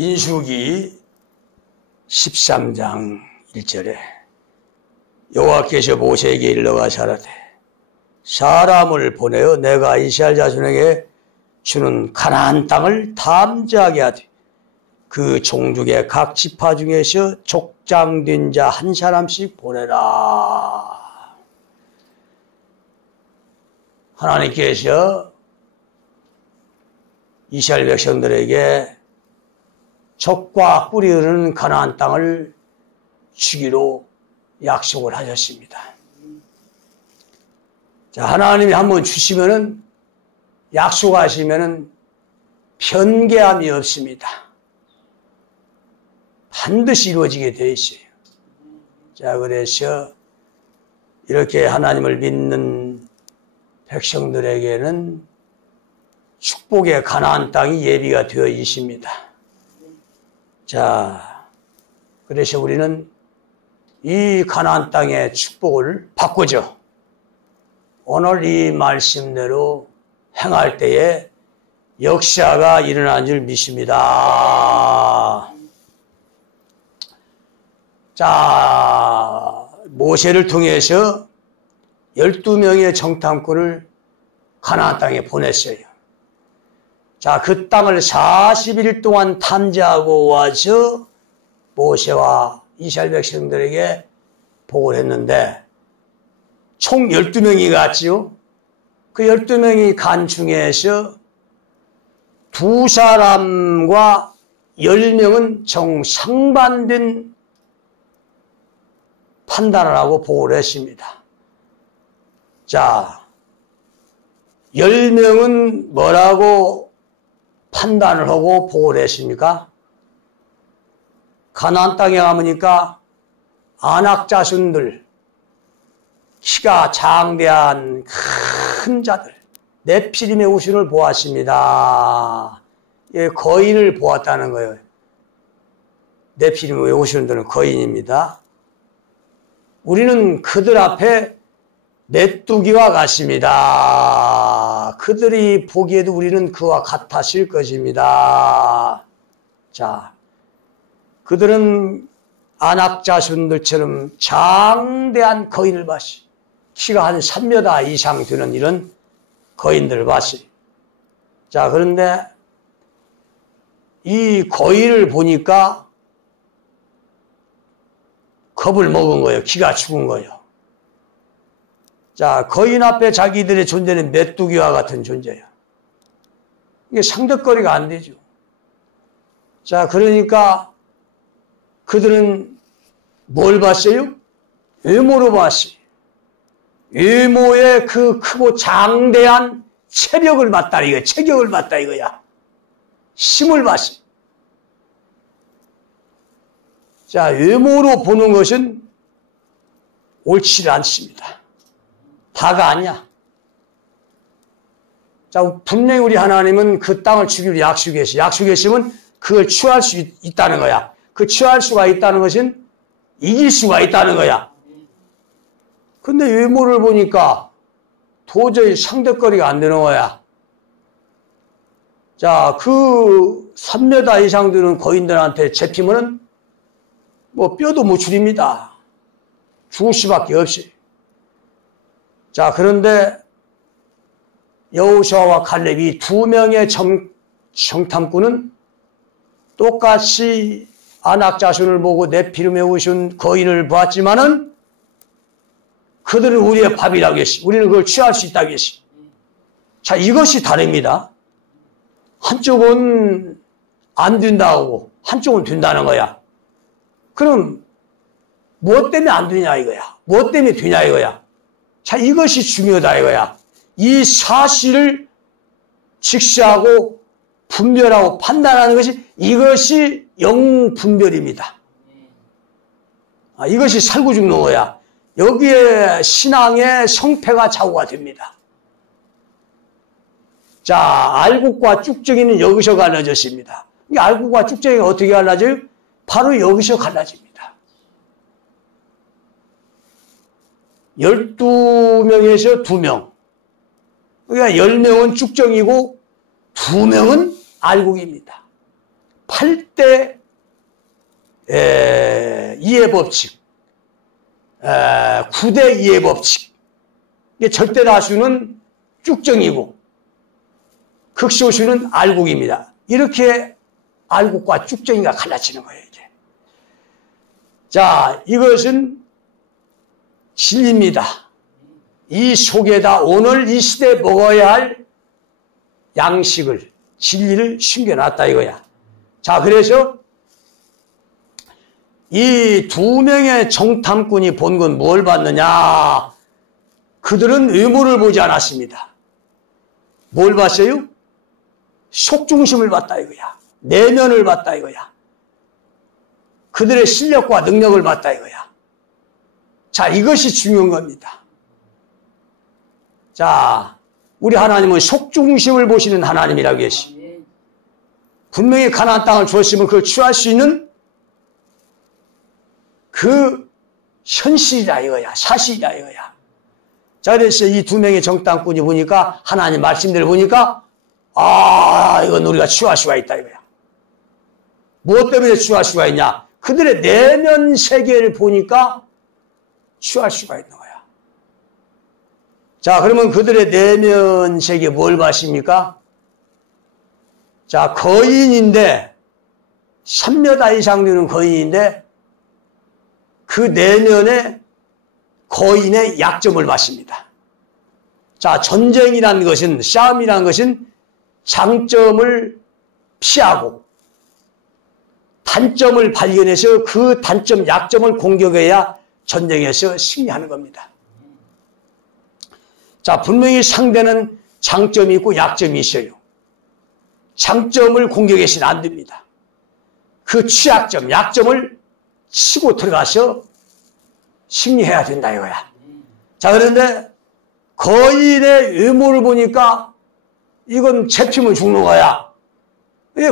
민수기 13장 1절에 여호와께서 모세에게 일러가사라되 사람을 보내어 내가 이스라엘 자손에게 주는 가나안 땅을 탐지하게 하되 그 종족의 각 지파 중에서 족장된 자 한 사람씩 보내라. 하나님께서 이스라엘 백성들에게 젖과 꿀이 흐르는 가나안 땅을 주기로 약속을 하셨습니다. 자, 하나님이 한번 주시면은 약속하시면은 변개함이 없습니다. 반드시 이루어지게 되어 있어요. 자, 그래서 이렇게 하나님을 믿는 백성들에게는 축복의 가나안 땅이 예비가 되어 있습니다. 자, 그래서 우리는 이 가나안 땅의 축복을 받고자 오늘 이 말씀대로 행할 때에 역사가 일어난 줄 믿습니다. 자, 모세를 통해서 12명의 정탐꾼을 가나안 땅에 보냈어요. 자, 그 땅을 40일 동안 탐지하고 와서 모세와 이스라엘 백성들에게 보고를 했는데 총 12명이 갔지요. 그 12명이 간 중에서 2사람과 10명은 정상반된 판단을 하고 보고를 했습니다. 자, 10명은 뭐라고 판단을 하고 보고를 했습니까? 가나안 땅에 가보니까 아낙 자손들, 키가 장대한 큰 자들, 네피림의 우신을 보았습니다. 예, 거인을 보았다는 거예요. 네피림의 우신들은 거인입니다. 우리는 그들 앞에 메뚜기와 같습니다. 그들이 보기에도 우리는 그와 같았을 것입니다. 자, 그들은 아낙 자손들처럼 장대한 거인을 봤어요. 키가 한 3m 이상 되는 이런 거인들을 봤어요. 자, 그런데 이 거인을 보니까 겁을 먹은 거예요. 기가 죽은 거예요. 자, 거인 앞에 자기들의 존재는 메뚜기와 같은 존재예요. 이게 상대거리가 안 되죠. 자, 그러니까 그들은 뭘 봤어요? 외모로 봤어요. 외모의 그 크고 장대한 체력을 봤다 이거야. 체격을 봤다 이거야. 힘을 봤어요. 자, 외모로 보는 것은 옳지 않습니다. 다가 아니야. 자, 분명히 우리 하나님은 그 땅을 주기로 약속했어요. 약속했으면 그걸 취할 수 있다는 거야. 그 취할 수가 있다는 것은 이길 수가 있다는 거야. 근데 외모를 보니까 도저히 상대거리가 안 되는 거야. 자, 그 3m 이상 되는 거인들한테 잡히면은 뭐 뼈도 못 추립니다. 죽을 수밖에 없이. 자, 그런데 여호수아와 칼렙이 2명의 정탐꾼은 똑같이 아낙 자손을 보고 네피림에 오신 거인을 보았지만은 그들은 우리의 밥이라고 했지. 우리는 그걸 취할 수 있다고 했지. 자, 이것이 다릅니다. 한쪽은 안 된다고 한쪽은 된다는 거야. 그럼 무엇 때문에 안 되냐 이거야. 무엇 때문에 되냐 이거야. 자, 이것이 중요하다 이거야. 이 사실을 직시하고 분별하고 판단하는 것이 이것이 영분별입니다. 이것이 살고 죽는 거야. 여기에 신앙의 성패가 좌우가 됩니다. 자, 알곡과 쭉정이는 여기서 갈라졌습니다. 알곡과 쭉정이가 어떻게 갈라져요? 바로 여기서 갈라집니다. 12명에서 2명. 그러니까 10명은 쭉정이고 2명은 알곡입니다. 8대 이해법칙, 9대 이해법칙. 이게 절대다수는 쭉정이고 극소수는 알곡입니다. 이렇게 알곡과 쭉정이가 갈라지는 거예요. 이제. 자, 이것은 진리입니다. 이 속에다 오늘 이 시대에 먹어야 할 양식을, 진리를 숨겨놨다 이거야. 자, 그래서 이 두 명의 정탐꾼이 본 건 뭘 봤느냐? 그들은 의무를 보지 않았습니다. 뭘 봤어요? 속중심을 봤다 이거야. 내면을 봤다 이거야. 그들의 실력과 능력을 봤다 이거야. 자, 이것이 중요한 겁니다. 자, 우리 하나님은 속중심을 보시는 하나님이라고 계시. 분명히 가나안 땅을 주었으면 그걸 취할 수 있는 그 현실이다 이거야. 사실이다 이거야. 자, 그래서 이 두 명의 정탐꾼이 보니까 하나님 말씀대로 보니까 이건 우리가 취할 수가 있다 이거야. 무엇 때문에 취할 수가 있냐? 그들의 내면 세계를 보니까 취할 수가 있는 거야. 자, 그러면 그들의 내면 세계 뭘 봤습니까? 자, 거인인데 3m 이상 되는 거인인데 그 내면에 거인의 약점을 봤습니다. 자, 전쟁이라는 것은, 싸움이라는 것은 장점을 피하고 단점을 발견해서 그 단점, 약점을 공격해야 전쟁에서 승리하는 겁니다. 자, 분명히 상대는 장점이 있고 약점이 있어요. 장점을 공격해서는 안 됩니다. 그 취약점, 약점을 치고 들어가서 승리해야 된다 이거야. 자, 그런데 거인의 외모를 보니까 이건 잡히면 죽는 거야.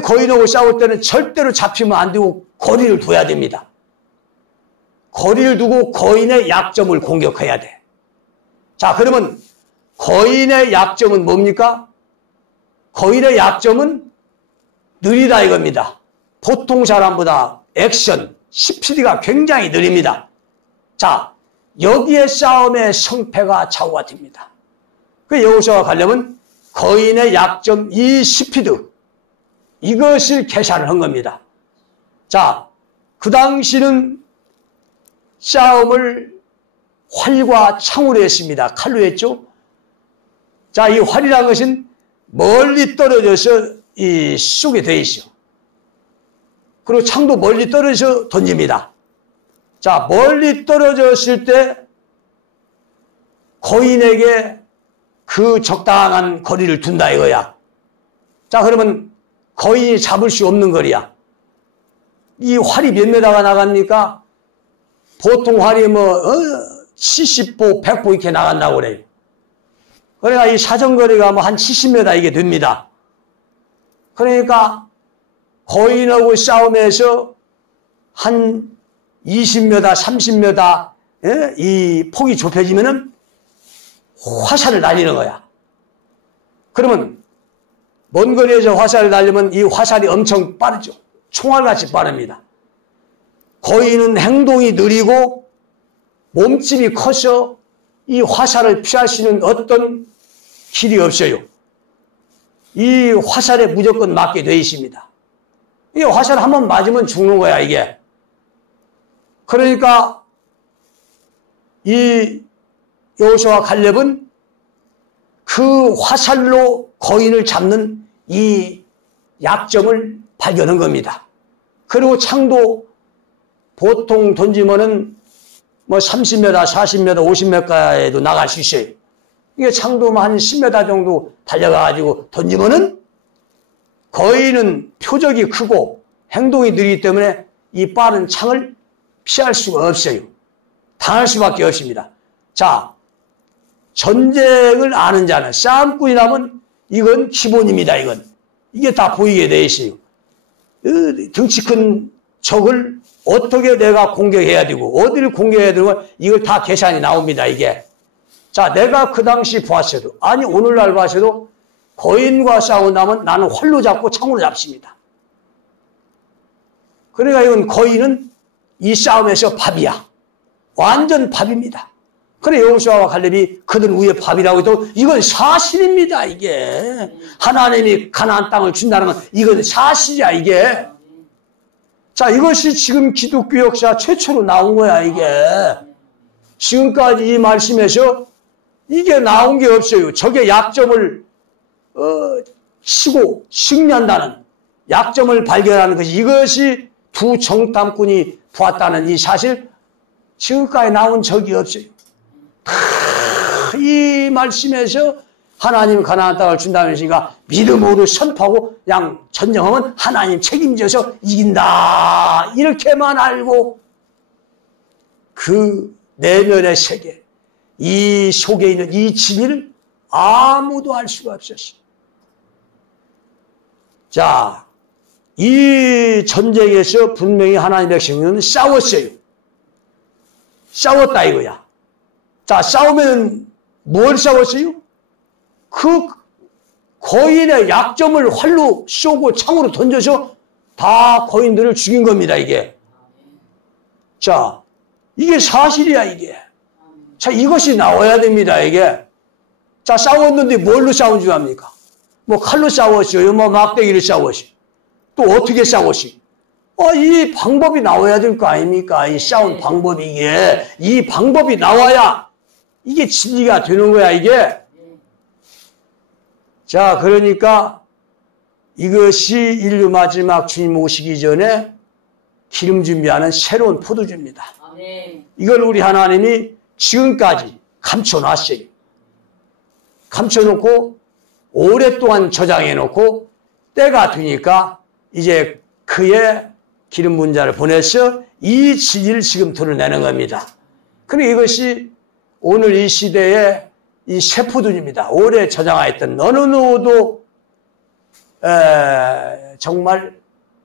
거인하고 싸울 때는 절대로 잡히면 안 되고 거리를 둬야 됩니다. 거리를 두고 거인의 약점을 공격해야 돼. 자, 그러면 거인의 약점은 뭡니까? 거인의 약점은 느리다 이겁니다. 보통 사람보다 액션, 스피드가 굉장히 느립니다. 자, 여기에 싸움의 성패가 좌우가 됩니다. 그 여호수아가 가려면 거인의 약점, 이 스피드, 이것을 계산을 한 겁니다. 자, 그 당시는 싸움을 활과 창으로 했습니다. 칼로 했죠. 자, 이 활이라는 것은 멀리 떨어져서 이 쏘게 돼 있어. 그리고 창도 멀리 떨어져서 던집니다. 자, 멀리 떨어졌을 때 거인에게 그 적당한 거리를 둔다 이거야. 자, 그러면 거인이 잡을 수 없는 거리야. 이 활이 몇 메다가 나갑니까? 보통 활이 70보, 100보 이렇게 나간다고 그래요. 그러니까 이 사정거리가 한 70m 이게 됩니다. 그러니까 거인하고 싸움에서 한 20m, 30m 이 폭이 좁혀지면은 화살을 날리는 거야. 그러면 먼 거리에서 화살을 날리면 이 화살이 엄청 빠르죠. 총알같이 빠릅니다. 거인은 행동이 느리고 몸집이 커서 이 화살을 피할 수 있는 어떤 길이 없어요. 이 화살에 무조건 맞게 되어 있습니다. 이 화살 한번 맞으면 죽는 거야, 이게. 그러니까 이 여호수아와 갈렙은 그 화살로 거인을 잡는 이 약점을 발견한 겁니다. 그리고 창도 보통 던지면은 30m, 40m, 50m까지도 나갈 수 있어요. 이게 창도 한 10m 정도 달려가가지고 던지면은 거인은 표적이 크고 행동이 느리기 때문에 이 빠른 창을 피할 수가 없어요. 당할 수밖에 없습니다. 자, 전쟁을 아는 자는, 싸움꾼이라면 이건 기본입니다, 이건. 이게 다 보이게 돼 있어요. 덩치 큰 적을 어떻게 내가 공격해야 되고, 어디를 공격해야 되고, 이걸 다 계산이 나옵니다, 이게. 자, 내가 그 당시 보았어도, 아니, 오늘날 봐서도 거인과 싸운다면 나는 활로 잡고 창으로 잡습니다. 그러니까 이건 거인은 이 싸움에서 밥이야. 완전 밥입니다. 그래 여호수아와 갈렙이 그들 위에 밥이라고 해도 이건 사실입니다. 이게 하나님이 가나안 땅을 준다는 건 이건 사실이야. 이게 자 이것이 지금 기독교 역사 최초로 나온 거야. 이게 지금까지 이 말씀에서 이게 나온 게 없어요. 적의 약점을 치고 승리한다는 약점을 발견하는 것이 이것이 두 정탐꾼이 보았다는 이 사실 지금까지 나온 적이 없어요. 이 말씀에서 하나님 가나안 땅을 준다는 것이니까 믿음으로 선포하고 그냥 전쟁하면 하나님 책임져서 이긴다 이렇게만 알고 그 내면의 세계 이 속에 있는 이 진리를 아무도 알 수가 없었어요. 자, 이 전쟁에서 분명히 하나님의 백성은 싸웠어요. 싸웠다 이거야. 자, 싸우면 뭘 싸웠어요? 그 거인의 약점을 활로 쏘고 창으로 던져서 다 거인들을 죽인 겁니다, 이게. 자, 이게 사실이야, 이게. 자, 이것이 나와야 됩니다, 이게. 자, 싸웠는데 뭘로 싸운 줄 압니까? 뭐 칼로 싸웠어요, 뭐 막대기로 싸웠어요. 또 어떻게 싸웠어요? 이 방법이 나와야 될 거 아닙니까? 이 싸운 방법이 이게. 이 방법이 나와야 이게 진리가 되는 거야, 이게. 자, 그러니까 이것이 인류 마지막 주님 오시기 전에 기름 준비하는 새로운 포도주입니다. 이걸 우리 하나님이 지금까지 감춰놨어요. 감춰놓고 오랫동안 저장해놓고 때가 되니까 이제 그의 기름 분자를 보내서 이 진리를 지금 드러내는 겁니다. 그리고 이것이 오늘 이 시대에 이 세포들입니다. 오래 저장하였던 어느 누구도 정말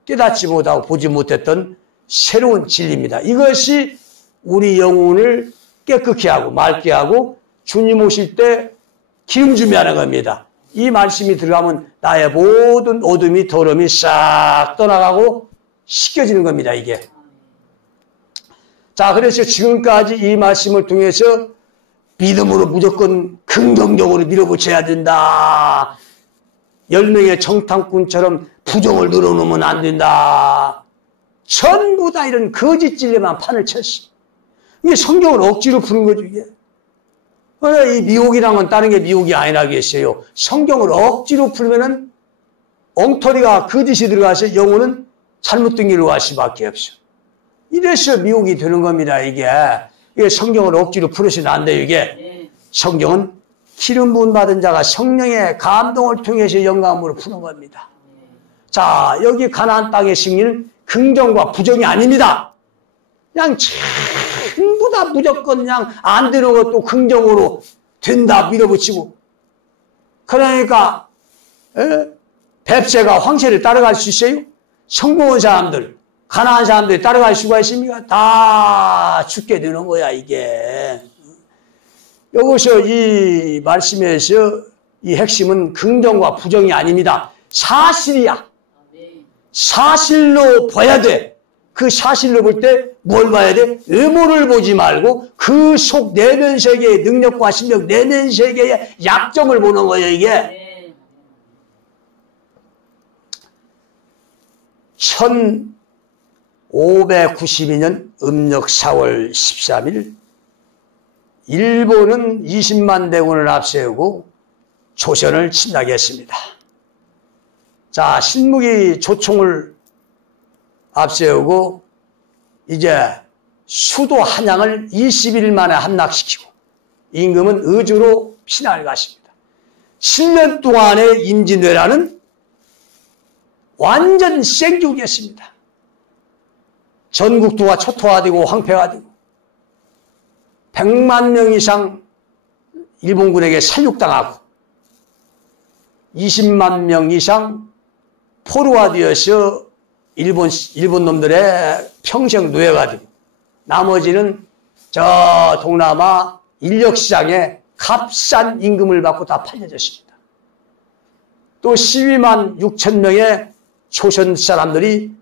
깨닫지 못하고 보지 못했던 새로운 진리입니다. 이것이 우리 영혼을 깨끗게 하고 맑게 하고 주님 오실 때 기름 준비하는 겁니다. 이 말씀이 들어가면 나의 모든 어둠이 더러움이 싹 떠나가고 씻겨지는 겁니다. 이게. 자, 그래서 지금까지 이 말씀을 통해서 믿음으로 무조건 긍정적으로 밀어붙여야 된다. 10명의 정탐꾼처럼 부정을 늘어놓으면 안 된다. 전부 다 이런 거짓 진리만 판을 쳤어. 이게 성경을 억지로 푸는 거죠, 이게. 이 미혹이란 건 다른 게 미혹이 아니라겠어요. 성경을 억지로 풀면은 엉터리가 거짓이 들어가서 영혼은 잘못된 길로 갈 수밖에 없어. 이래서 미혹이 되는 겁니다, 이게. 이게 성경을 억지로 풀으시면 안 돼요, 이게. 성경은 기름 부음 받은 자가 성령의 감동을 통해서 영감으로 푸는 겁니다. 자, 여기 가나안 땅의 승리는 긍정과 부정이 아닙니다. 그냥 전부 다 무조건 그냥 안 되는 것도 긍정으로 된다 밀어붙이고. 그러니까 뱁새가 황새를 따라갈 수 있어요? 성공한 사람들, 가난한 사람들이 따라갈 수가 있습니까? 다 죽게 되는 거야, 이게. 여기서 이 말씀에서 이 핵심은 긍정과 부정이 아닙니다. 사실이야. 사실로 봐야 돼. 그 사실로 볼 때 뭘 봐야 돼? 의무를 보지 말고 그 속 내면 세계의 능력과 실력, 내면 세계의 약점을 보는 거예요, 이게. 1592년 음력 4월 13일 일본은 20만 대군을 앞세우고 조선을 침략했습니다. 자, 신무기 조총을 앞세우고 이제 수도 한양을 20일 만에 함락시키고 임금은 의주로 피난을 갔습니다. 7년 동안의 임진왜란은 완전 생중이었습니다. 전국도가 초토화되고 황폐가 되고 100만 명 이상 일본군에게 살육당하고 20만 명 이상 포로화되어서 일본 놈들의 평생 노예가 되고 나머지는 저 동남아 인력시장에 값싼 임금을 받고 다 팔려졌습니다. 또 12만 6천 명의 조선 사람들이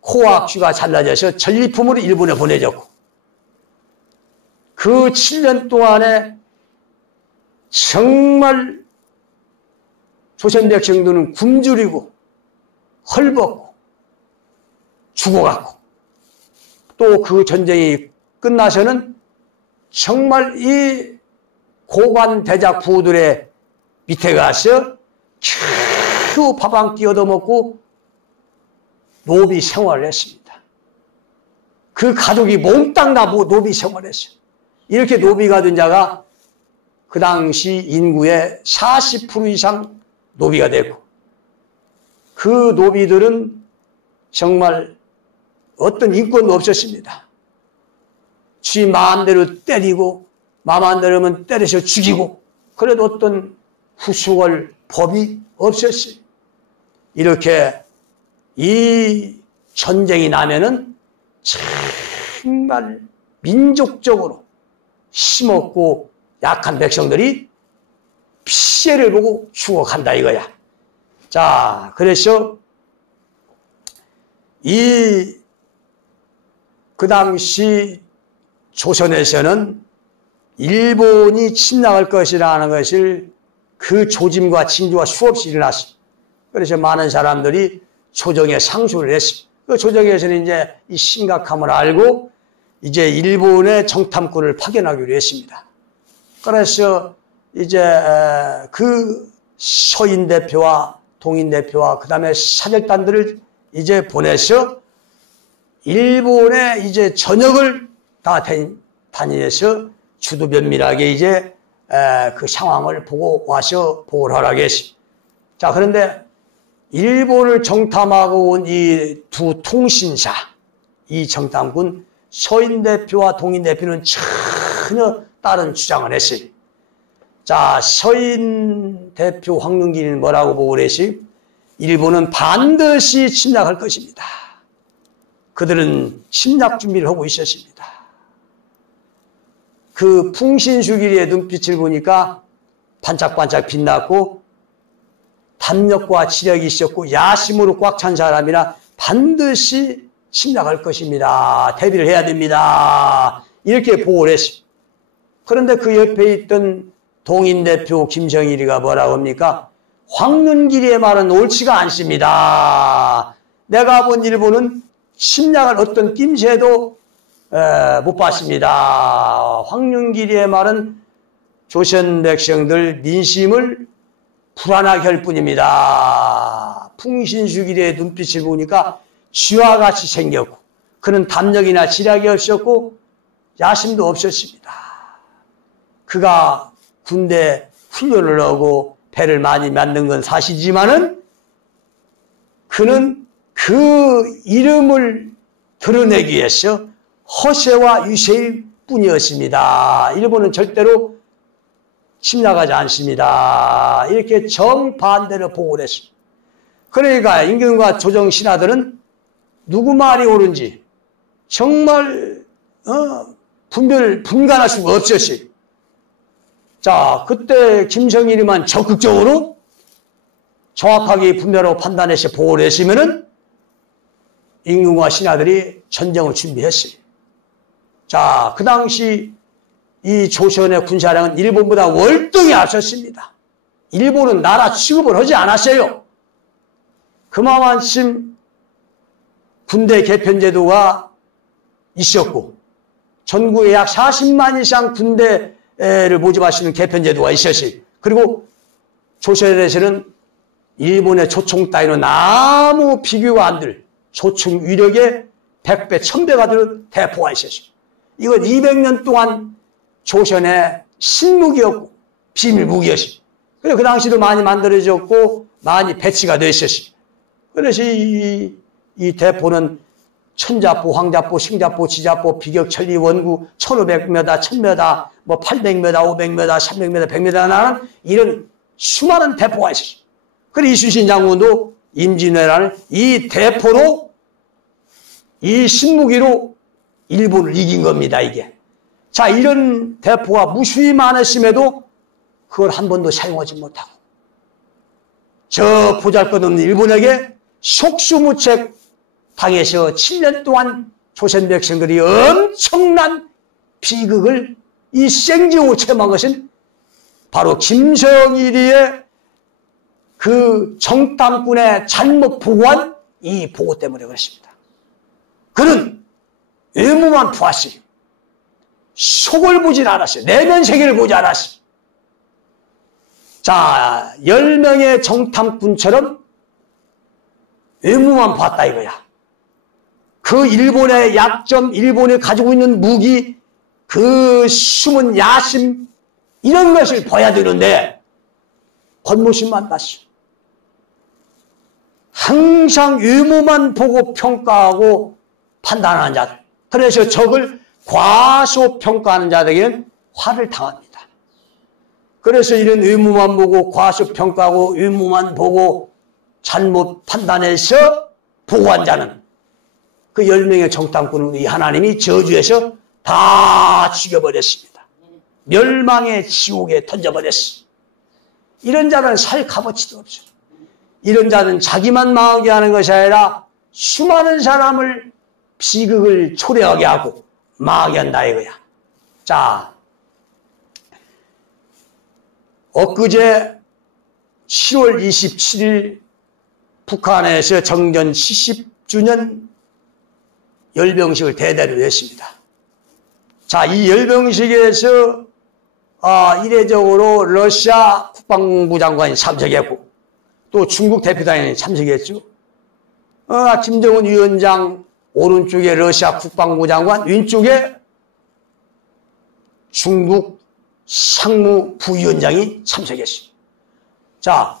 코와 귀가 잘라져서 전리품으로 일본에 보내졌고, 그 7년 동안에 정말 조선 백성들은 굶주리고 헐벗고 죽어갔고, 또 그 전쟁이 끝나서는 정말 이 고관 대작 부들의 밑에 가서 겨우 밥 한 끼 얻어먹고 노비 생활을 했습니다. 그 가족이 몽땅 다 노비 생활을 했어요. 이렇게 노비가 된 자가 그 당시 인구의 40% 이상 노비가 됐고, 그 노비들은 정말 어떤 인권도 없었습니다. 지 마음대로 때리고 마음 안 들으면 때려서 죽이고, 그래도 어떤 후수할 법이 없었어요. 이렇게 이 전쟁이 나면은 정말 민족적으로 힘없고 약한 백성들이 피해를 보고 죽어간다 이거야. 자, 그래서 그 당시 조선에서는 일본이 침략할 것이라는 것을 그 조짐과 징조가 수없이 일어났습니다. 그래서 많은 사람들이 조정에 상소를 했습니다. 그 조정에서는 이제 이 심각함을 알고 이제 일본의 정탐꾼을 파견하기로 했습니다. 그래서 이제 그 서인 대표와 동인 대표와 그 다음에 사절단들을 이제 보내서 일본의 이제 전역을 다 다니면서 주도 면밀하게 이제 그 상황을 보고 와서 보고를 하라고 했습니다. 자, 그런데 일본을 정탐하고 온 이 두 통신사, 이 정탐군 서인 대표와 동인 대표는 전혀 다른 주장을 했어요. 자, 서인 대표 황릉길은 뭐라고 보고를 했어요? 일본은 반드시 침략할 것입니다. 그들은 침략 준비를 하고 있었습니다. 그 풍신수길의 눈빛을 보니까 반짝반짝 빛났고 담력과 지력이 있었고 야심으로 꽉 찬 사람이라 반드시 침략할 것입니다. 대비를 해야 됩니다. 이렇게 보고를 했습니다. 그런데 그 옆에 있던 동인 대표 김정일이가 뭐라고 합니까? 황윤길의 말은 옳지가 않습니다. 내가 본 일본은 침략을 어떤 낌새도 못 봤습니다. 황윤길의 말은 조선 백성들 민심을 불안하게 할 뿐입니다. 풍신수길의 눈빛을 보니까 쥐와 같이 생겼고 그는 담력이나 지략이 없었고 야심도 없었습니다. 그가 군대 훈련을 하고 배를 많이 만든 건 사실이지만은 그는 그 이름을 드러내기 위해서 허세와 유세일 뿐이었습니다. 일본은 절대로 침략하지 않습니다. 이렇게 정반대로 보고를 했습니다. 그러니까 임금과 조정 신하들은 누구 말이 옳은지 정말 분간할 수가 없었어요. 자, 그때 김정일이만 적극적으로 정확하게 분별하고 판단해서 보고를 했으면은 임금과 신하들이 전쟁을 준비했어요. 자, 그 당시 이 조선의 군사량은 일본보다 월등히 앞섰습니다. 일본은 나라 취급을 하지 않았어요. 그만큼 군대 개편 제도가 있었고 전국에 약 40만 이상 군대를 모집하시는 개편 제도가 있었어요. 그리고 조선에서는 일본의 조총 따위는 아무 비교가 안 될 조총 위력의 100배, 1000배가 되는 대포가 있었어요. 이건 200년 동안 조선의 신무기였고 비밀무기였어요. 그래서 그 당시도 많이 만들어졌고 많이 배치가 되어 있었어요. 그래서 이 대포는 천자포, 황자포, 승자포, 지자포, 비격, 천리, 원구, 1500m, 1000m, 뭐 800m, 500m, 300m, 100m 나는 이런 수많은 대포가 있었어요. 그래서 이순신 장군도 임진왜란을 이 대포로, 이 신무기로 일본을 이긴 겁니다, 이게. 자, 이런 대포가 무수히 많았음에도 그걸 한 번도 사용하지 못하고 저 보잘것없는 일본에게 속수무책 당에서 7년 동안 조선 백성들이 엄청난 비극을 이 생지옥을 체험한 것은 바로 김성일이의 그 정탐꾼의 잘못 보고한 이 보고 때문에 그렇습니다. 그는 외모만 보았어요. 속을 보질 않았어요. 내면 세계를 보지 않았어요. 자, 10명의 정탐꾼처럼 외모만 봤다 이거야. 그 일본의 약점, 일본이 가지고 있는 무기, 그 숨은 야심, 이런 것을 봐야 되는데 겉모습만 봤어. 항상 외모만 보고 평가하고 판단하는 자들. 그래서 적을 과소평가하는 자들에게는 화를 당합니다. 그래서 이런 외모만 보고 과소평가하고 외모만 보고 잘못 판단해서 보고한 자는 그 10명의 정탐꾼은 이 하나님이 저주해서 다 죽여버렸습니다. 멸망의 지옥에 던져버렸어. 이런 자는 살 값어치도 없어요. 이런 자는 자기만 망하게 하는 것이 아니라 수많은 사람을 비극을 초래하게 하고 망하게 한다 이거야. 자, 엊그제 10월 27일 북한에서 정전 70주년 열병식을 대대로 했습니다. 자, 이 열병식에서 이례적으로 러시아 국방부 장관이 참석했고 또 중국 대표단이 참석했죠. 김정은 위원장 오른쪽에 러시아 국방부 장관, 왼쪽에 중국 상무 부위원장이 참석했어요. 자,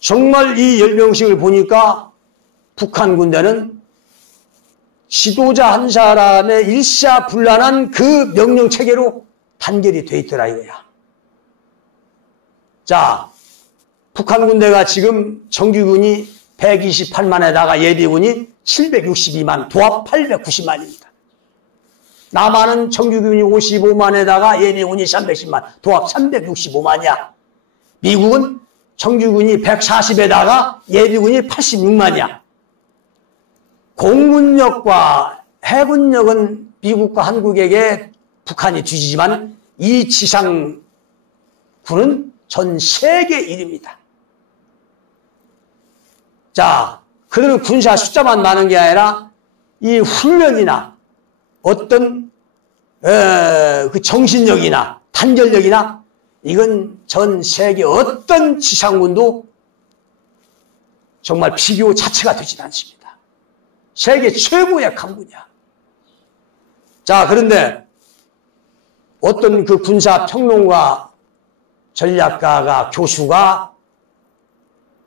정말 이 열병식을 보니까 북한 군대는 지도자 한 사람의 일사불란한 그 명령체계로 단결이 돼 있더라 이거야. 자, 북한 군대가 지금 정규군이 128만에다가 예비군이 762만, 도합 890만입니다. 남한은 정규군이 55만에다가 예비군이 310만, 도합 365만이야. 미국은 정규군이 140에다가 예비군이 86만이야. 공군력과 해군력은 미국과 한국에게 북한이 뒤지지만 이 지상군은 전 세계 1위입니다. 자, 그들은 군사 숫자만 많은 게 아니라 이 훈련이나 어떤 그 정신력이나 단결력이나 이건 전 세계 어떤 지상군도 정말 비교 자체가 되지 않습니다. 세계 최고의 강군이야. 자, 그런데 어떤 그 군사 평론가, 전략가가, 교수가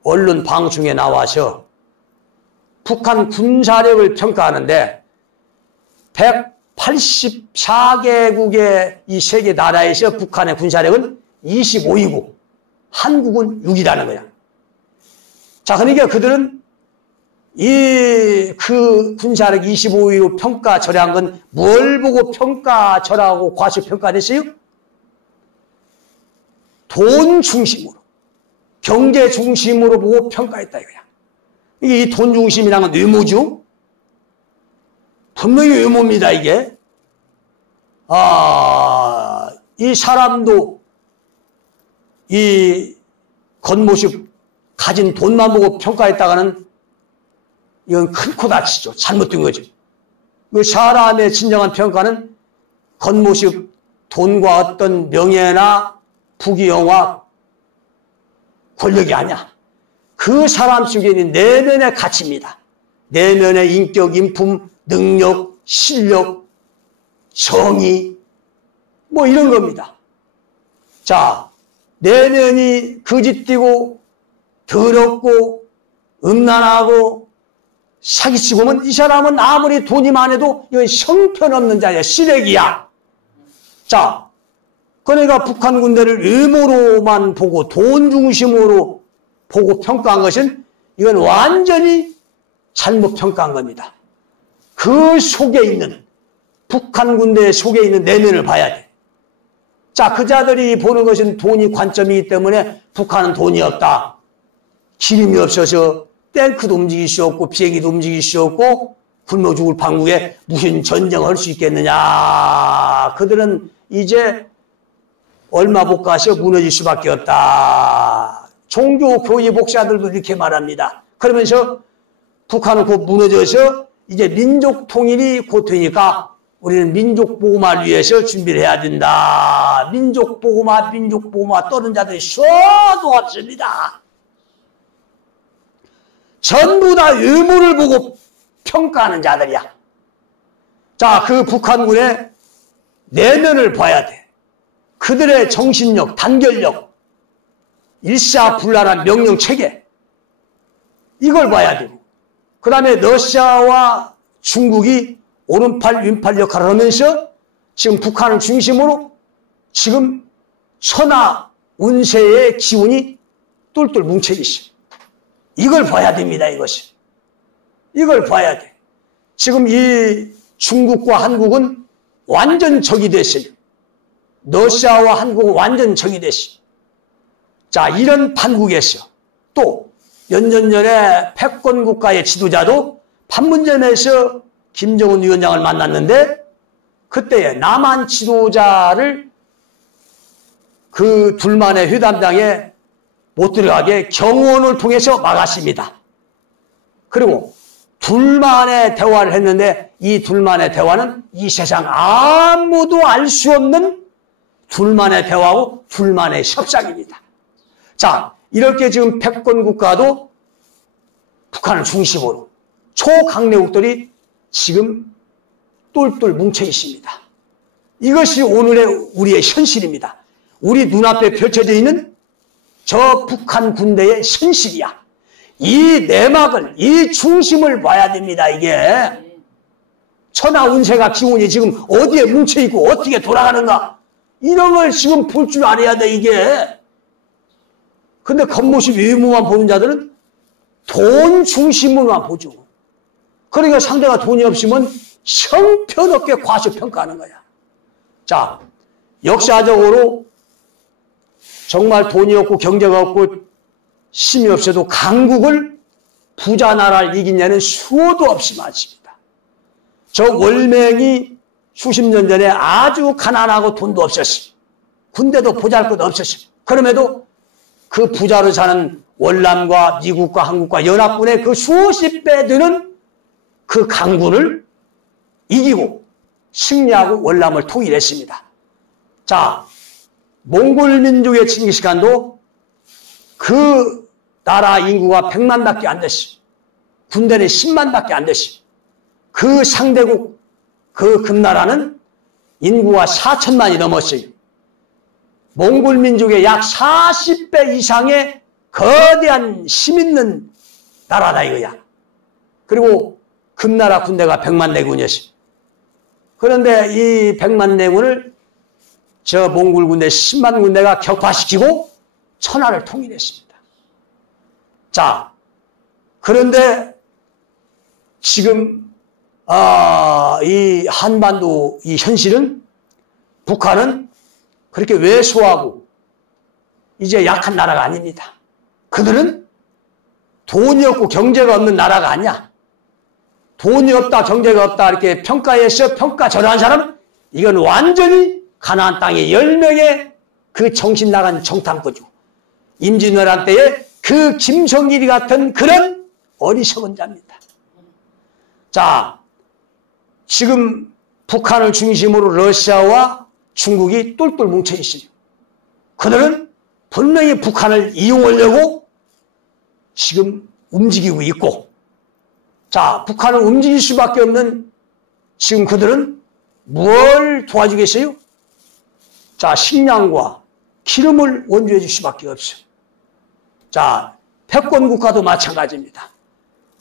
언론 방송에 나와서 북한 군사력을 평가하는데 184개국의 이 세계 나라에서 북한의 군사력은 25위고 한국은 6위라는 거야. 자, 그러니까 그들은 그 군사력 25위로 평가절하한 건 뭘 보고 평가절하고 과소평가됐어요? 돈 중심으로, 경제 중심으로 보고 평가했다 이거야. 이게 돈 중심이라는 건 외모죠? 분명히 외모입니다, 이게. 이 사람도 이 겉모습 가진 돈만 보고 평가했다가는 이건 큰 코 다치죠. 잘못된 거죠. 그 사람의 진정한 평가는 겉모습, 돈과 어떤 명예나 부귀영화, 권력이 아니야. 그 사람 속에 있는 내면의 가치입니다. 내면의 인격, 인품, 능력, 실력, 정의, 뭐 이런 겁니다. 자, 내면이 거짓되고 더럽고 음란하고 사기치고 하면 이 사람은 아무리 돈이 많아도 이건 형편없는 자야. 쓰레기야. 자, 그러니까 북한 군대를 외모로만 보고 돈 중심으로 보고 평가한 것은 이건 완전히 잘못 평가한 겁니다. 그 속에 있는 북한 군대 속에 있는 내면을 봐야 돼. 자, 그 자들이 보는 것은 돈이 관점이기 때문에 북한은 돈이 없다. 기름이 없어서 탱크도 움직일 수 없고 비행기도 움직일 수 없고 굶어 죽을 판국에 무슨 전쟁을 할 수 있겠느냐. 그들은 이제 얼마 못 가서 무너질 수밖에 없다. 종교 교회 목사들도 이렇게 말합니다. 그러면서 북한은 곧 무너져서 이제 민족 통일이 곧 되니까 우리는 민족 보호만 위해서 준비를 해야 된다. 민족 보호만 떠는 자들이 수도 없습니다. 전부 다 외모를 보고 평가하는 자들이야. 자, 그 북한군의 내면을 봐야 돼. 그들의 정신력, 단결력, 일사불란한 명령체계, 이걸 봐야 되고, 그 다음에 러시아와 중국이 오른팔 왼팔 역할을 하면서 지금 북한을 중심으로 지금 천하 운세의 기운이 똘똘 뭉쳐 있어. 이걸 봐야 됩니다. 이걸 봐야 돼. 지금 이 중국과 한국은 완전 적이 됐어요. 러시아와 한국은 완전 적이 됐어요. 자, 이런 판국에서 또 몇 년 전에 패권 국가의 지도자도 판문점에서 김정은 위원장을 만났는데 그때 남한 지도자를 그 둘만의 회담장에 못 들어가게 경호원을 통해서 막았습니다. 그리고 둘만의 대화를 했는데 이 둘만의 대화는 이 세상 아무도 알 수 없는 둘만의 대화고 둘만의 협상입니다. 자, 이렇게 지금 패권 국가도 북한을 중심으로 초강대국들이 지금 똘똘 뭉쳐 있습니다. 이것이 오늘의 우리의 현실입니다. 우리 눈앞에 펼쳐져 있는 저 북한 군대의 현실이야. 이 내막을, 이 중심을 봐야 됩니다. 이게 천하 운세가 기운이 지금 어디에 뭉쳐 있고 어떻게 돌아가는가, 이런 걸 지금 볼 줄 알아야 돼. 이게 근데 겉모습 외모만 보는 자들은 돈 중심으로만 보죠. 그러니까 상대가 돈이 없으면 형편없게 과소평가하는 거야. 자, 역사적으로 정말 돈이 없고 경제가 없고 힘이 없어도 강국을 부자 나라를 이긴 예는 수도 없이 많습니다. 저 월맹이 수십 년 전에 아주 가난하고 돈도 없었어요. 군대도 보잘것 없었어요. 그럼에도 그 부자로 사는 월남과 미국과 한국과 연합군의 그 수십 배 되는 그 강군을 이기고 승리하고 월남을 통일했습니다. 자, 몽골 민족의 칭기스칸도 그 나라 인구가 100만밖에 안 됐어요. 군대는 10만밖에 안 됐어요. 그 상대국 그 금나라는 인구가 4천만이 넘었어요. 몽골 민족의 약 40배 이상의 거대한 힘 있는 나라다 이거야. 그리고 금나라 군대가 100만 대군이었어요. 그런데 이 100만 대군을 저 몽골 군대 10만 군대가 격파시키고 천하를 통일했습니다. 자, 그런데 지금 이 한반도 이 현실은 북한은 그렇게 왜소하고 이제 약한 나라가 아닙니다. 그들은 돈이 없고 경제가 없는 나라가 아니야. 돈이 없다, 경제가 없다 이렇게 평가해서 평가절하한 사람, 이건 완전히 가나안 땅의 10명의 그 정신 나간 정탐꾼이고 임진왜란 때의 그 김성길이 같은 그런 어리석은 자입니다. 자, 지금 북한을 중심으로 러시아와 중국이 똘똘 뭉쳐 있어요. 그들은 분명히 북한을 이용하려고 지금 움직이고 있고, 자, 북한을 움직일 수밖에 없는 지금 그들은 뭘 도와주겠어요? 자, 식량과 기름을 원조해 줄 수밖에 없어요. 자, 패권 국가도 마찬가지입니다.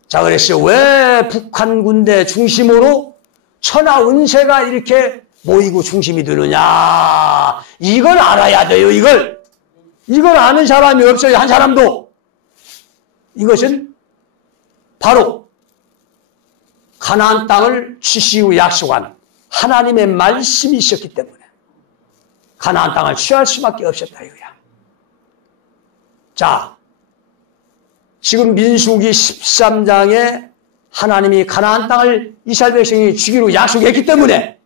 자, 그래서 왜 북한 군대 중심으로 천하 운세가 이렇게 모이고 중심이 되느냐, 이걸 알아야 돼요. 이걸 아는 사람이 없어요. 한 사람도. 이것은 바로 가나안 땅을 취시후 약속한 하나님의 말씀이 있었기 때문에 가나안 땅을 취할 수밖에 없었다 이거야. 자, 지금 민수기 13장에 하나님이 가나안 땅을 이스라엘 백성이 주기로 약속했기 때문에,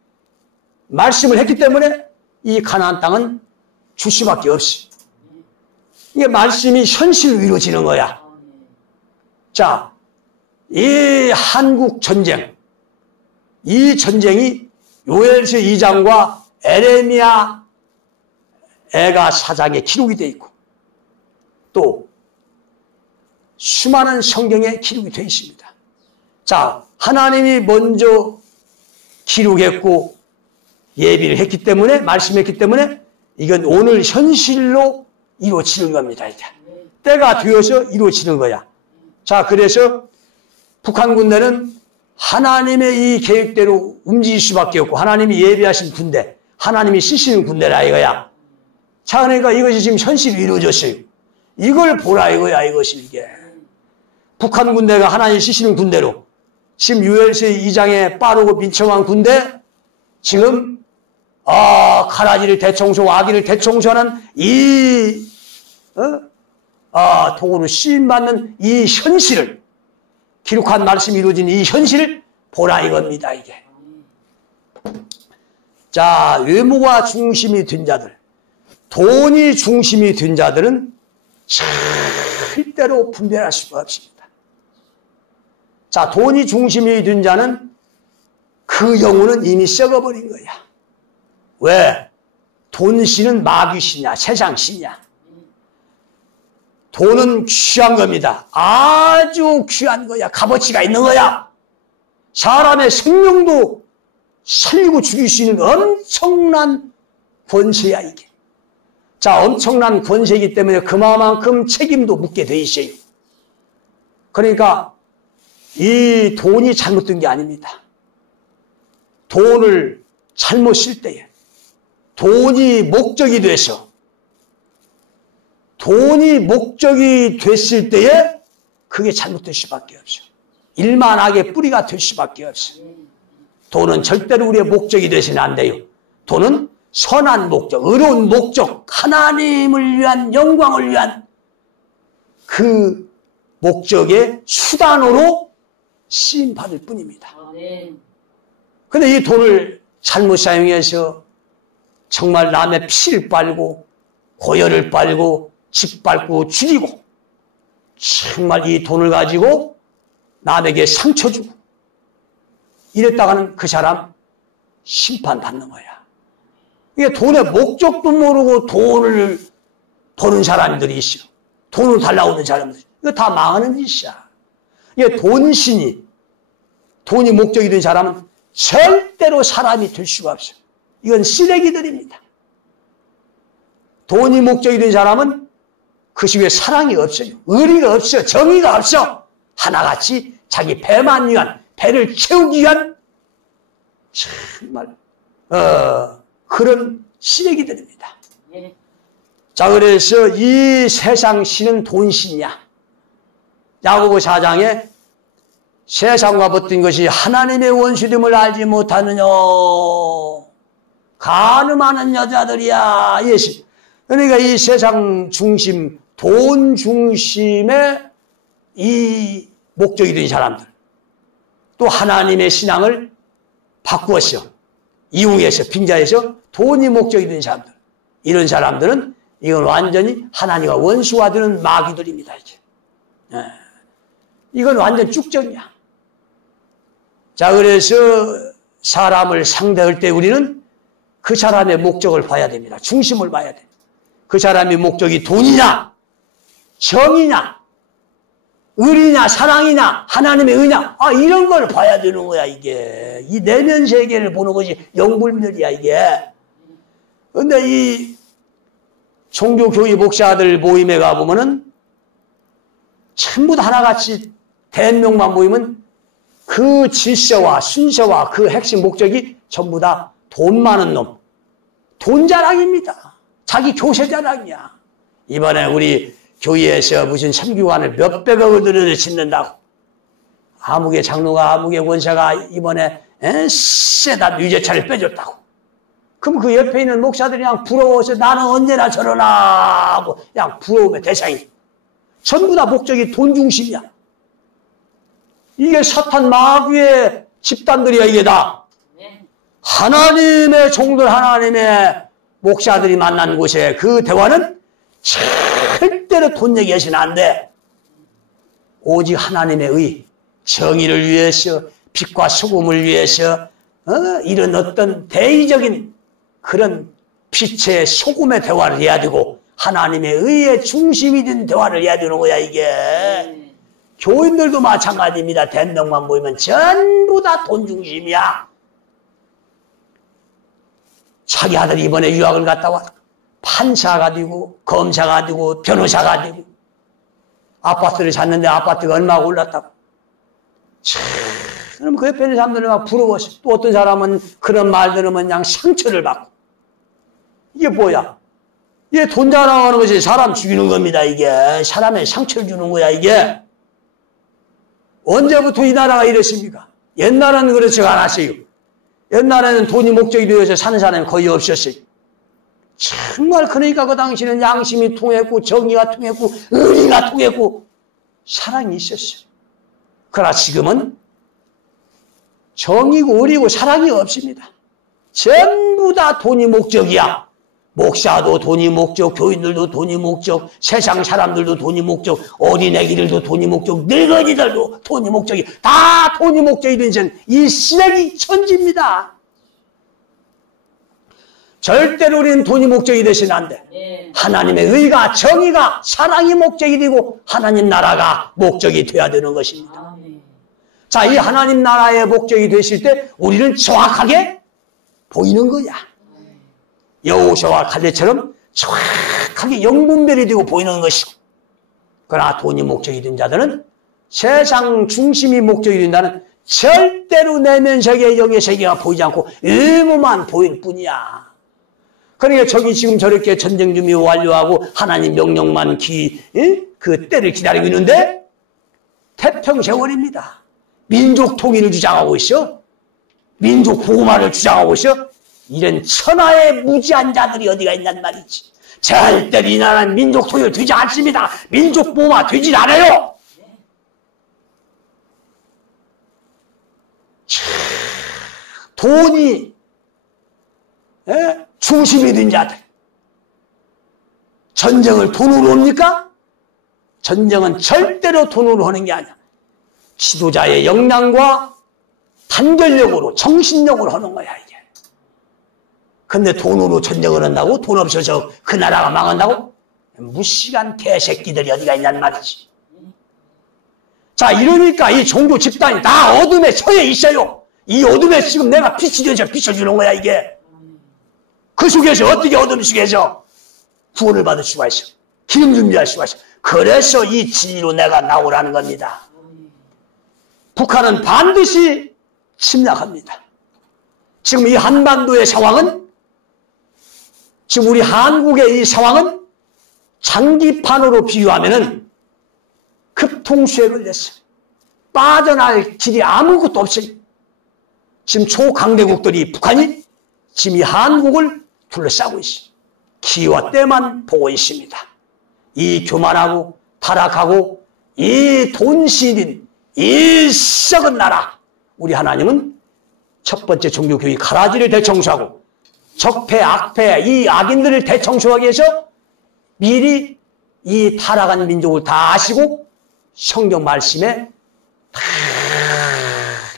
말씀을 했기 때문에 이 가나안 땅은 줄 수밖에 없어. 이게 말씀이 현실로 이루어지는 거야. 자, 이 한국 전쟁, 이 전쟁이 요엘서 2장과 에레미야 애가 4장에 기록이 되어 있고, 또 수많은 성경에 기록이 되어 있습니다. 자, 하나님이 먼저 기록했고 예비를 했기 때문에, 말씀했기 때문에 이건 오늘 현실로 이루어지는 겁니다. 이제 때가 되어서 이루어지는 거야. 자, 그래서 북한 군대는 하나님의 이 계획대로 움직일 수밖에 없고, 하나님이 예비하신 군대, 하나님이 쓰시는 군대라 이거야. 자, 그러니까 이것이 지금 현실로 이루어졌어요. 이걸 보라 이거야, 이것이 이게. 북한 군대가 하나님 쓰시는 군대로, 지금 요엘서 2장에 빠르고 민청한 군대, 지금 가라지를 대청소, 아기를 대청소하는 이 도구로 쓰임받는 이 현실을, 기록한 말씀이 이루어진 이 현실을 보라 이겁니다, 이게. 자, 외모가 중심이 된 자들, 돈이 중심이 된 자들은 절대로 분별할 수가 없습니다. 자, 돈이 중심이 된 자는 그 영혼은 이미 썩어버린 거야. 왜? 돈신은 마귀신이야, 세상신이야. 돈은 귀한 겁니다. 아주 귀한 거야. 값어치가 있는 거야. 사람의 생명도 살리고 죽일 수 있는 엄청난 권세야, 이게. 자, 엄청난 권세이기 때문에 그만큼 책임도 묻게 돼 있어요. 그러니까 이 돈이 잘못된 게 아닙니다. 돈을 잘못 쓸 때에, 돈이 목적이 돼서, 돈이 목적이 됐을 때에 그게 잘못될 수밖에 없어. 일만하게 뿌리가 될 수밖에 없어. 돈은 절대로 우리의 목적이 되시면 안 돼요. 돈은 선한 목적, 의로운 목적, 하나님을 위한, 영광을 위한 그 목적의 수단으로 쓰임받을 뿐입니다. 그런데 이 돈을 잘못 사용해서 정말 남의 피를 빨고 고열을 빨고 짓밟고 죽이고, 정말 이 돈을 가지고 남에게 상처 주고 이랬다가는 그 사람 심판받는 거야. 이게 돈의 목적도 모르고 돈을 버는 사람들이 있어. 돈을 달라고 하는 사람들. 이거 다 망하는 짓이야. 이게 돈신이, 돈이 목적이 된 사람은 절대로 사람이 될 수가 없어. 이건 쓰레기들입니다. 돈이 목적이 된 사람은 그 속에 사랑이 없어요. 의리가 없어. 정의가 없어. 하나같이 자기 배만 위한, 배를 채우기 위한 정말 그런 쓰레기들입니다. 자, 그래서 이 세상 신은 돈신이야. 야고보 4장에 세상과 붙은 것이 하나님의 원수됨을 알지 못하느냐, 간음하는 여자들이야. 예수. 그러니까 이 세상 중심, 돈 중심의 이 목적이 된 사람들, 또 하나님의 신앙을 바꾸었어. 이용해서, 빙자해서 돈이 목적이 된 사람들, 이런 사람들은 이건 완전히 하나님과 원수가 되는 마귀들입니다. 이제. 이건 완전 쭉정이야. 자, 그래서 사람을 상대할 때 우리는 그 사람의 목적을 봐야 됩니다. 중심을 봐야 됩니다. 그 사람의 목적이 돈이냐, 정이냐, 의리냐, 사랑이냐, 하나님의 의냐, 이런 걸 봐야 되는 거야, 이게. 이 내면 세계를 보는 것이 영불멸이야, 이게. 근데 이 종교교회 목사들 모임에 가보면은 전부 다 하나같이 대명만 모이면 그 질서와 순서와 그 핵심 목적이 전부 다 돈 많은 놈, 돈 자랑입니다. 자기 교세 자랑이야. 이번에 우리 교회에서 무슨 참교관을 몇백억을 들여서 짓는다고. 아무개 장로가, 아무개 권사가 이번에 세다 유재차를 빼줬다고. 그럼 그 옆에 있는 목사들이 그냥 부러워서 나는 언제나 저러나 하고 그냥 부러움의 대상이. 전부 다 목적이 돈 중심이야. 이게 사탄 마귀의 집단들이야, 이게 다. 하나님의 종들, 하나님의 목사들이 만난 곳에 그 대화는 절대로 돈 얘기하시면 안 돼. 오직 하나님의 의, 정의를 위해서, 빛과 소금을 위해서, 이런 어떤 대의적인 그런 빛의 소금의 대화를 해야 되고, 하나님의 의의 중심이 된 대화를 해야 되는 거야, 이게. 교인들도 마찬가지입니다. 대명만 모이면 전부 다 돈 중심이야. 자기 아들이 이번에 유학을 갔다 와. 판사가 되고, 검사가 되고, 변호사가 되고, 아파트를 샀는데 아파트가 얼마가 올랐다고. 그럼 그 옆에 있는 사람들은 막 부러워서, 또 어떤 사람은 그런 말 들으면 그냥 상처를 받고. 이게 뭐야? 이게 돈 자랑하는 것이 사람 죽이는 겁니다, 이게. 사람에 상처를 주는 거야, 이게. 언제부터 이 나라가 이랬습니까? 옛날에는 그렇지 않았어요. 옛날에는 돈이 목적이 되어서 사는 사람이 거의 없었어요. 정말 그러니까 그 당시에는 양심이 통했고, 정의가 통했고, 의리가 통했고, 사랑이 있었어요. 그러나 지금은 정의고 의리고 사랑이 없습니다. 전부 다 돈이 목적이야. 목사도 돈이 목적, 교인들도 돈이 목적, 세상 사람들도 돈이 목적, 어린애기들도 돈이 목적, 늙은이들도 돈이 목적이, 다 돈이 목적이 된 이 쓰레기 천지입니다. 절대로 우리는 돈이 목적이 되시면 안 돼. 하나님의 의가, 정의가, 사랑이 목적이 되고 하나님 나라가 목적이 되어야 되는 것입니다. 자, 이 하나님 나라의 목적이 되실 때 우리는 정확하게 보이는 거야. 여호수아와 갈렙처럼 정확하게 영분별이 되고 보이는 것이고, 그러나 돈이 목적이 된 자들은, 세상 중심이 목적이 된다는 절대로 내면 세계, 영의 세계가 보이지 않고 의무만 보일 뿐이야. 그러니까 저기 지금 저렇게 전쟁 준비 완료하고 하나님 명령만 그 때를 기다리고 있는데 태평세월입니다. 민족 통일을 주장하고 있어. 민족 보호만을 주장하고 있어. 이런 천하의 무지한 자들이 어디가 있냔 말이지. 절대로 이 나라는 민족 통일 되지 않습니다. 민족 보호가 되질 않아요. 돈이 중심이 된 자들. 전쟁을 돈으로 합니까? 전쟁은 절대로 돈으로 하는 게 아니야. 지도자의 역량과 단결력으로, 정신력으로 하는 거야, 이게. 근데 돈으로 전쟁을 한다고? 돈 없어서 그 나라가 망한다고? 무시간 개새끼들이 어디가 있냔 말이지. 자, 이러니까 이 종교 집단이 다 어둠에 처해 있어요. 이 어둠에 지금 내가 빛이 되어서 비춰주는 거야, 이게. 그 속에서 어떻게 어둠 속에서 구원을 받을 수가 있어. 기름 준비할 수가 있어. 그래서 이 진리로 내가 나오라는 겁니다. 북한은 반드시 침략합니다. 지금 이 한반도의 상황은, 지금 우리 한국의 이 상황은 장기판으로 비유하면은 급통수에 걸렸어요. 빠져나갈 길이 아무것도 없어요. 지금 초강대국들이, 북한이 지금 이 한국을 둘러싸고 있어요. 기와 때만 보고 있습니다. 이 교만하고 타락하고 이 돈시린 이 썩은 나라, 우리 하나님은 첫 번째 종교교육 가라지를 대청소하고 적폐, 악폐, 이 악인들을 대청소하기 위해서 미리 이 타락한 민족을 다 아시고 성경 말씀에 다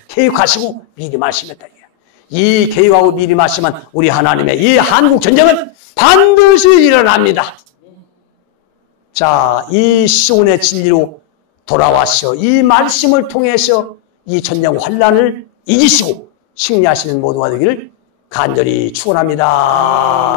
계획하시고 미리 말씀했다. 이 계획하고 미리 말씀한 우리 하나님의 이 한국 전쟁은 반드시 일어납니다. 자, 이 시온의 진리로 돌아와서 이 말씀을 통해서 이 전쟁 환란을 이기시고 승리하시는 모두가 되기를 간절히 축원합니다.